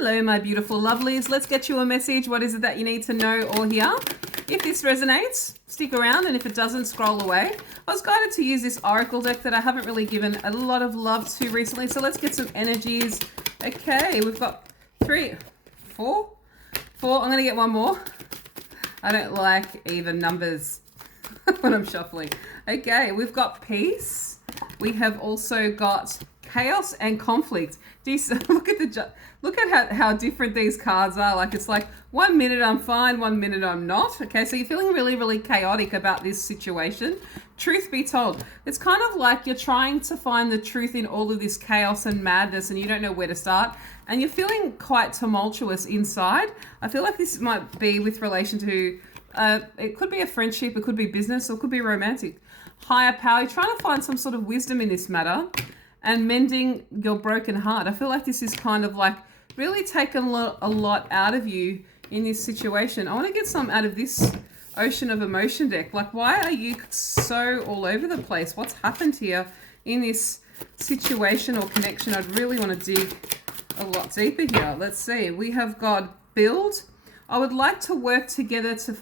Hello, my beautiful lovelies. Let's get you a message. What is it that you need to know or hear? If this resonates, stick around, and if it doesn't, scroll away. I was guided to use this oracle deck that I haven't really given a lot of love to recently, so let's get some energies. Okay, we've got 3, 4. I'm going to get one more. I don't like even numbers when I'm shuffling. Okay, we've got peace. We have also got chaos and conflict. Look at how different these cards are. Like, it's like 1 minute I'm fine, 1 minute I'm not. Okay, so you're feeling really, really chaotic about this situation. Truth be told, it's kind of like you're trying to find the truth in all of this chaos and madness, and you don't know where to start, and you're feeling quite tumultuous inside. I feel like this might be with relation to it could be a friendship, it could be business, or it could be romantic. Higher power, you're trying to find some sort of wisdom in this matter and mending your broken heart. I feel like this is kind of like really taken a lot out of you in this situation. I want to get some out of this Ocean of Emotion deck. Like, why are you so all over the place? What's happened here in this situation or connection? I'd really want to dig a lot deeper here. Let's see. We have got build. I would like to work together to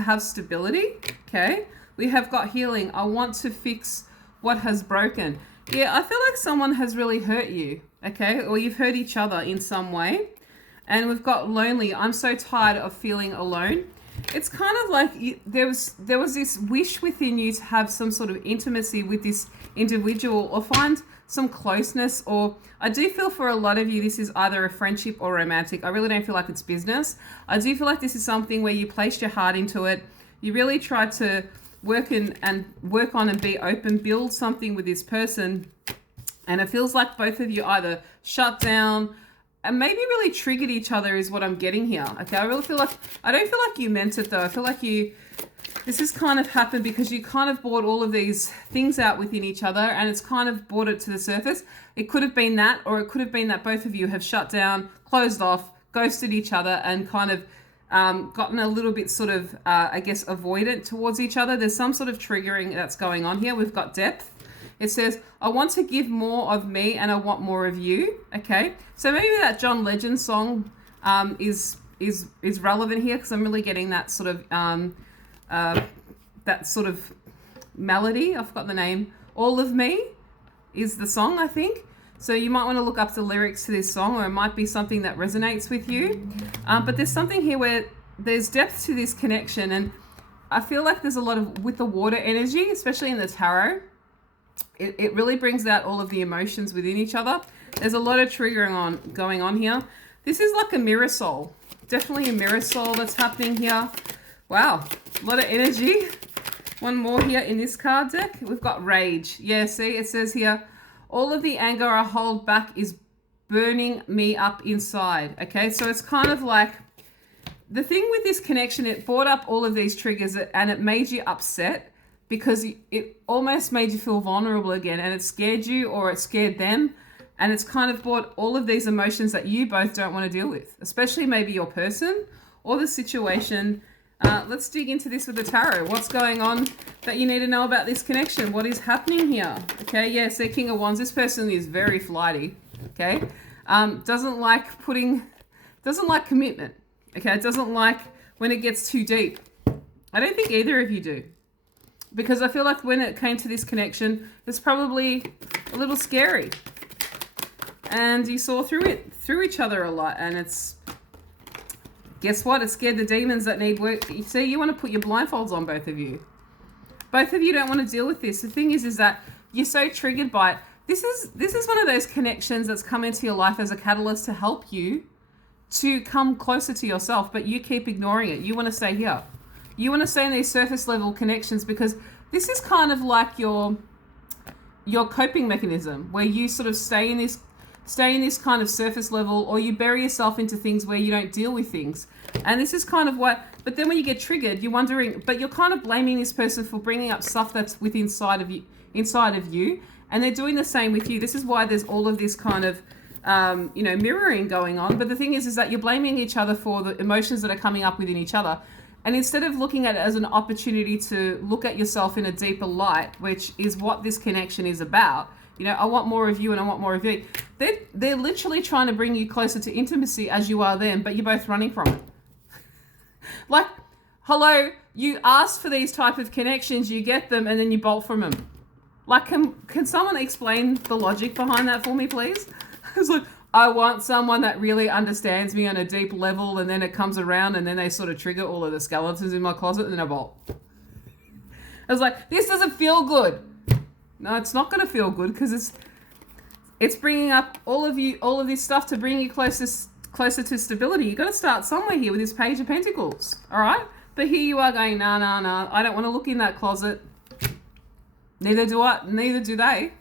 have stability. Okay. We have got healing. I want to fix what has broken. Yeah, I feel like someone has really hurt you, okay? Or you've hurt each other in some way. And we've got lonely. I'm so tired of feeling alone. It's kind of like there was this wish within you to have some sort of intimacy with this individual or find some closeness. Or I do feel for a lot of you, this is either a friendship or romantic. I really don't feel like it's business. I do feel like this is something where you placed your heart into it. You really tried to work on and be open, build something with this person, and it feels like both of you either shut down and maybe really triggered each other is what I'm getting here. Okay, I don't feel like you meant it though. I feel like this has kind of happened because you kind of brought all of these things out within each other, and it's kind of brought it to the surface. It could have been that, or it could have been that both of you have shut down, closed off, ghosted each other, and kind of gotten a little bit sort of, I guess, avoidant towards each other. There's some sort of triggering that's going on here. We've got depth. It says, I want to give more of me and I want more of you. Okay. So maybe that John Legend song is relevant here, because I'm really getting that sort of melody. I've got the name. All of Me is the song, I think. So you might want to look up the lyrics to this song, or it might be something that resonates with you. But there's something here where there's depth to this connection. And I feel like there's a lot of, with the water energy, especially in the tarot, it really brings out all of the emotions within each other. There's a lot of triggering going on here. This is like a mirror soul. Definitely a mirror soul that's happening here. Wow, a lot of energy. One more here in this card deck. We've got rage. Yeah, see, it says here, all of the anger I hold back is burning me up inside. Okay, so it's kind of like the thing with this connection, it brought up all of these triggers and it made you upset because it almost made you feel vulnerable again, and it scared you or it scared them. And it's kind of brought all of these emotions that you both don't want to deal with, especially maybe your person or the situation. Let's dig into this with the tarot. What's going on that you need to know about this connection? What is happening here? Okay, yeah, see, King of Wands. This person is very flighty, okay? Doesn't like commitment, okay? Doesn't like when it gets too deep. I don't think either of you do. Because I feel like when it came to this connection, it's probably a little scary. And you saw through each other a lot, and it's, guess what? It scared the demons that need work. You see, you want to put your blindfolds on, both of you. Both of you don't want to deal with this. The thing is that you're so triggered by it. This is one of those connections that's come into your life as a catalyst to help you to come closer to yourself, but you keep ignoring it. You want to stay here. You want to stay in these surface level connections because this is kind of like your coping mechanism, where you sort of stay in this kind of surface level, or you bury yourself into things where you don't deal with things. And this is kind of what, but then when you get triggered, you're wondering, but you're kind of blaming this person for bringing up stuff that's inside of you, and they're doing the same with you. This is why there's all of this kind of, mirroring going on. But the thing is that you're blaming each other for the emotions that are coming up within each other. And instead of looking at it as an opportunity to look at yourself in a deeper light, which is what this connection is about, You know, I want more of you and I want more of you. They're literally trying to bring you closer to intimacy as you are them, but you're both running from it. Like, hello, you ask for these type of connections, you get them, and then you bolt from them. Like, can someone explain the logic behind that for me, please? It's like, I want someone that really understands me on a deep level, and then it comes around, and then they sort of trigger all of the skeletons in my closet, and then I bolt. I was like, this doesn't feel good. No, it's not going to feel good because it's bringing up all of this stuff to bring you closer to stability. You got to start somewhere here with this Page of Pentacles, all right? But here you are going, no, I don't want to look in that closet. Neither do they.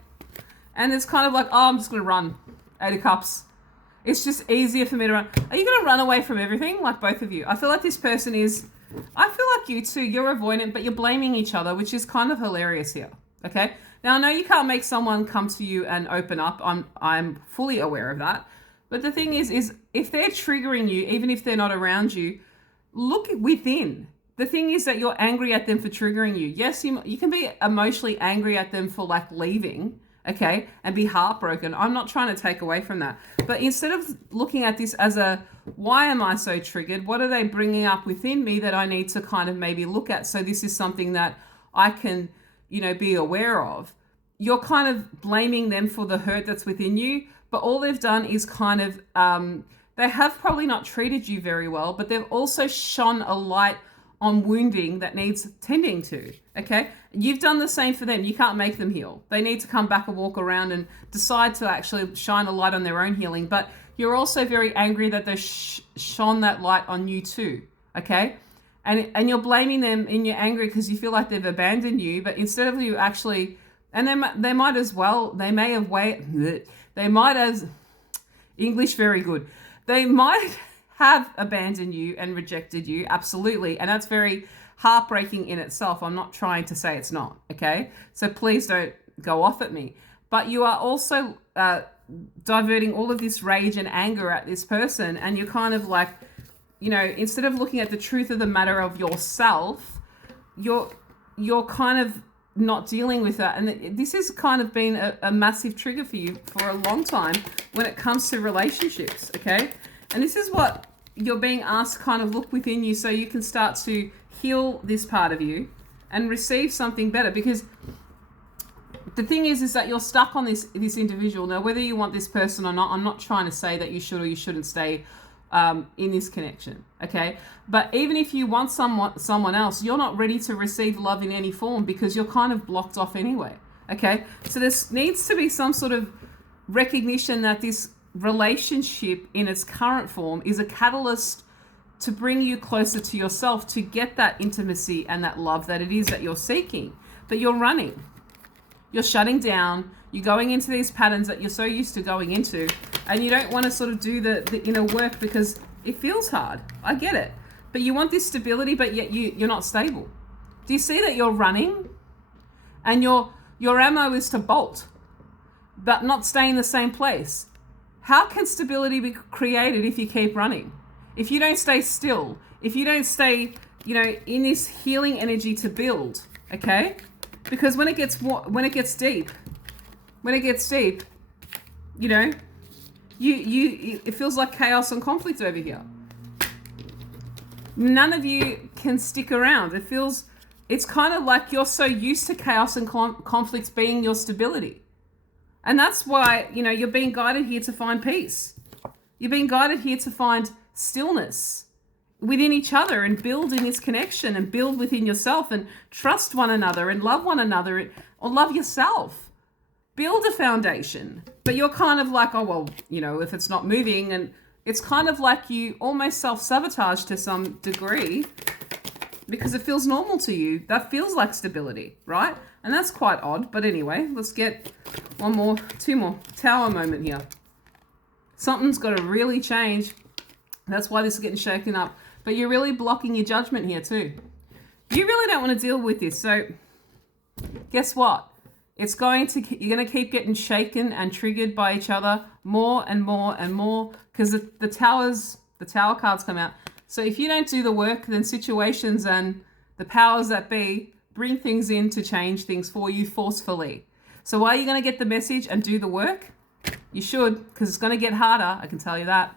And it's kind of like, oh, I'm just going to run. 8 of Cups. It's just easier for me to run. Are you going to run away from everything, like both of you? I feel like this person is, I feel like you too, you're avoidant, but you're blaming each other, which is kind of hilarious here, okay? Now, I know you can't make someone come to you and open up. I'm fully aware of that. But the thing is if they're triggering you, even if they're not around you, look within. The thing is that you're angry at them for triggering you. Yes, you can be emotionally angry at them for like leaving, okay, and be heartbroken. I'm not trying to take away from that. But instead of looking at this as why am I so triggered? What are they bringing up within me that I need to kind of maybe look at? So this is something that I can, be aware of. You're kind of blaming them for the hurt that's within you, but all they've done is kind of, they have probably not treated you very well, but they've also shone a light on wounding that needs tending to, okay? You've done the same for them. You can't make them heal. They need to come back and walk around and decide to actually shine a light on their own healing, but you're also very angry that they shone that light on you too, okay? And you're blaming them in your anger because you feel like they've abandoned you, but instead of you actually, and they might as well, they may have English very good. They might have abandoned you and rejected you, absolutely. And that's very heartbreaking in itself. I'm not trying to say it's not, okay? So please don't go off at me. But you are also diverting all of this rage and anger at this person, and you're kind of like, instead of looking at the truth of the matter of yourself, you're kind of not dealing with that. And this has kind of been a massive trigger for you for a long time when it comes to relationships, okay? And this is what you're being asked to kind of look within you so you can start to heal this part of you and receive something better. Because the thing is that you're stuck on this individual. Now, whether you want this person or not, I'm not trying to say that you should or you shouldn't stay in this connection, okay? But even if you want someone else, you're not ready to receive love in any form because you're kind of blocked off anyway, okay? So there needs to be some sort of recognition that this relationship in its current form is a catalyst to bring you closer to yourself, to get that intimacy and that love that it is that you're seeking. But you're running. You're shutting down. You're going into these patterns that you're so used to going into, and you don't want to sort of do the inner work because it feels hard. I get it. But you want this stability, but yet you're not stable. Do you see that you're running and your ammo is to bolt, but not stay in the same place? How can stability be created if you keep running? If you don't stay still, if you don't stay, in this healing energy to build, okay? Because when it gets deep, it feels like chaos and conflict over here. None of you can stick around. It's kind of like you're so used to chaos and conflicts being your stability. And that's why, you're being guided here to find peace. You're being guided here to find stillness within each other and build in this connection and build within yourself and trust one another and love one another or love yourself. Build a foundation. But you're kind of like, oh, well, if it's not moving, and it's kind of like you almost self-sabotage to some degree because it feels normal to you. That feels like stability, right? And that's quite odd. But anyway, let's get two more. Tower moment here. Something's got to really change. That's why this is getting shaken up. But you're really blocking your judgment here too. You really don't want to deal with this. So guess what? You're going to keep getting shaken and triggered by each other more and more and more because the tower cards come out. So if you don't do the work, then situations and the powers that be bring things in to change things for you forcefully. So are you going to get the message and do the work? You should, because it's going to get harder, I can tell you that.